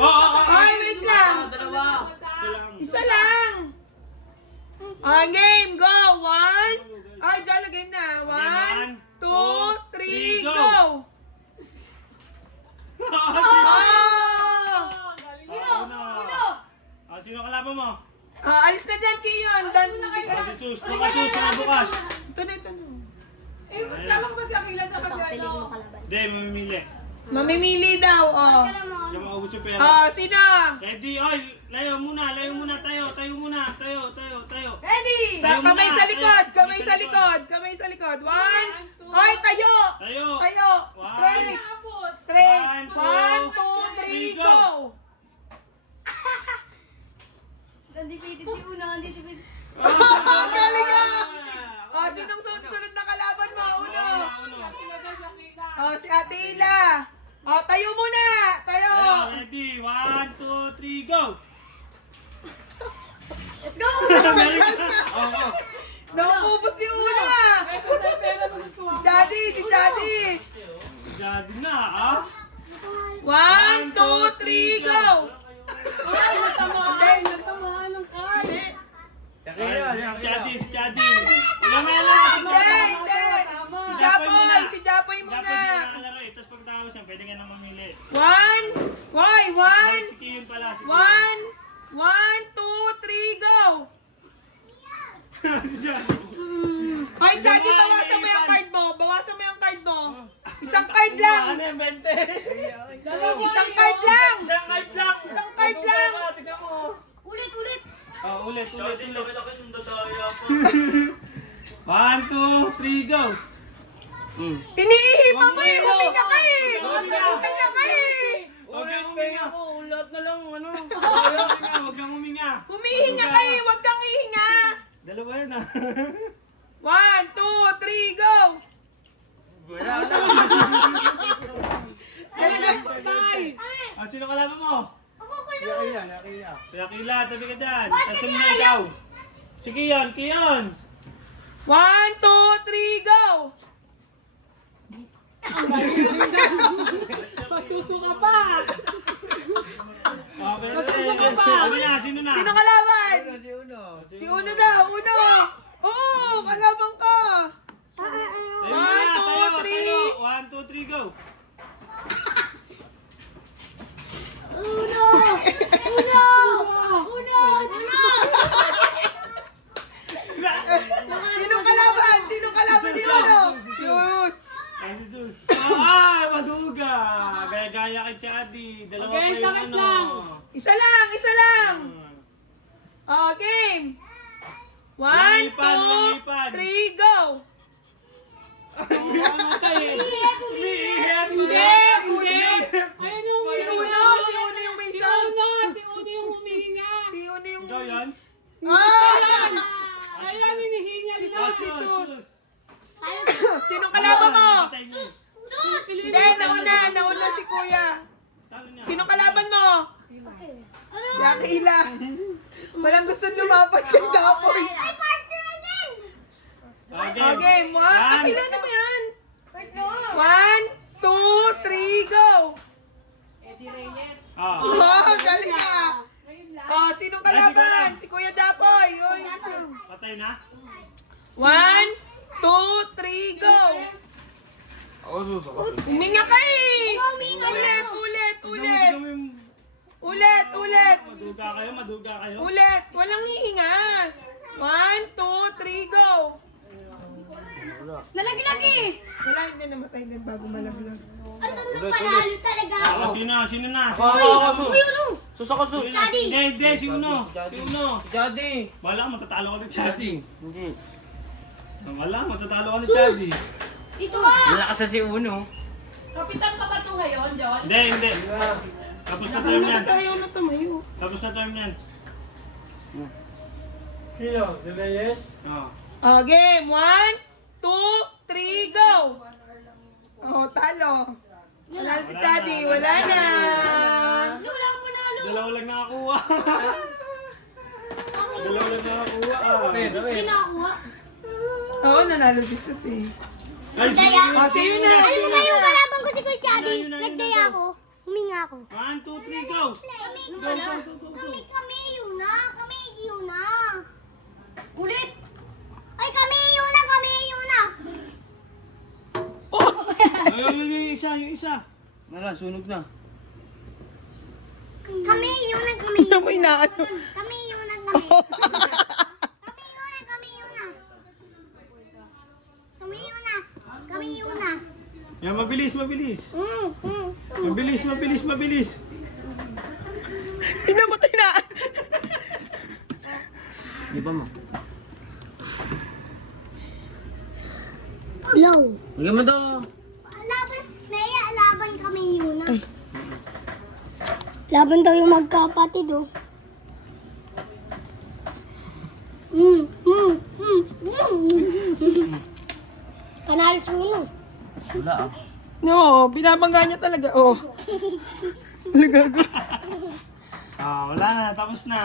Ay, wait lang. Dalawa. Isa lang. Game, go. 1. Ay, dyan lagay na. 1, 2, 3, go. Sino kalaban mo? Alis na dyan, Kiyon. Si Sus. Baka Sus na bukas. Ito na, ito na. Eh, ba't lamang ba si Akila sa Basta piliin mo pasyado? kalaban. Hindi, mamimili. Mamimili daw, oh. Hindi maubos yung pera. Sino? Ready? Ay, layo muna. Tayo muna. Ready! Kamay sa likod, kamay sa likod. 1. Ay, tayo. Tayo. Straight. Tapos, Straight. 1, 1, 2, 3, 3, go. Nandipidit si Uno, nandipidit. Galing ka. Sinong sunod na kalaban mo? Uno. Akila daw si Akila. Si Ate Ila. Tayo muna. Tayo. Ready? 1, 2, 3, go! Let's go! Nauubos ni Uno. Kahit sa pera mo gusto mo. Si Daddy. Jadi na, ah? 1, 2, 3, go. Ay, nagtamaan ng card. Si Jadi. Ilang Hindi. Si Japoy muna. Dapat nalaro eh. Tapos pagkatapos yan, pwede ka na mamili. 1. Why? 1. Si Kiyon pala. 1, 2, 3, go. Ay, Chadi, bawasan mo yung card mo. Isang card lang. Ano yung 20? Isang card lang. Isang card lang. Tignan mo. Ulit! Ulit. 1, 2, 3, go! Iniihipan mo eh. Huminga ka eh. Huwag kang huminga. Lahat na lang, ano. Huwag kang huminga. Humihinga ka eh. Huwag kang ihinga. Dalawa yun ah. 1, 2, 3, go. Sino kalaban mo? Nakaya. Si Akila, tabi ka dyan. Tapos na ikaw. Si Kiyon. 1, 2, 3, go. Masusuka pa. Sino na? Sino kalaban? Si Uno. Si Uno daw. Uno. Oo, kalaban ka. Tayo 1, 2, 3. 1, 2, 3, go! Sino kalaban ni Uno? Sus. Ay, si Sus. Maduga! Gaya-gaya kay Chadi. Dalawa pa Okay, yung sakit ano. lang. Isa lang. Game. 1, 2, Lumipad. 3, go. Umihip! Hindi. Ayun yung Si humihinga. Uno yung may sound. Si Uno yung humihinga. Si Uno yung... Ikaw yan? Ayan, hinihinga nila. Sus! Sino kalaban mo? Patay mo. Hindi, nauna si Kuya. Talo niya. Sino kalaban mo? Si Akila. Walang gusto lumaban kay Japoy. Game. Akila na ba yan? 1, 2, 3, go. Galing ka. Sinong kalaban? Si Kuya Japoy. Patay na? 1, 2, 3, go. Huminga ka eh. Ulit. Maduga kayo. Ulit. Walang hihinga. 1, 2, 3, go. Nalaglag eh! Wala, hindi namatay din bago malaglag. Ano panalo talaga ako? Sino na? Uy, Uno! Sus ako, sus. Chadi! Hindi, si Uno. Jadi. Wala, matatalo ka ng Chadi. Hindi. Wala, matatalo ka ng Chadi. Dito ka! Malakas na si Uno. Kapitan pa ba ito ngayon, John? Hindi. Tapos na term yan. Tayo na tumayo. Tapos na term yan. Sino? The Reyes? Game. 1, 2, 3, go. Talo. Wala si Daddy. Wala na. Wala akong panalo! Dalawa lang nakakuha. Dalawa lang nakakuha. Hindi nakakuha. Oo, nanalo si Sus eh. Ay, Daya. Sino na? Alam mo ba yung kalaban ko si Kuya Chadi? Nagdaya ako. Huminga ako. 1, 2, 3, go! Kami, kami yun na. Kami yun na. Ulit. Ay, kami yun na. Kami yun na. Ay, yung isa. Wala, sunog na. Kami yun na. Kami Ano mo inaano? Kami yun na. Kami. Kami yun na. Kami yun na. Kami yun na. Kami yun na. Yan, mabilis, mabilis. Mm. Mabilis, mabilis, mabilis. Tingnan mo, tinaan. Di ba mo? Hello. Hanggang mo to. Laban, Maya, laban kami yun na. Laban daw yung magkapatid, oh. Panalo si Uno. Wala ah. No, binabangga niya talaga. Oh. Gago. Ah, wala na, tapos na.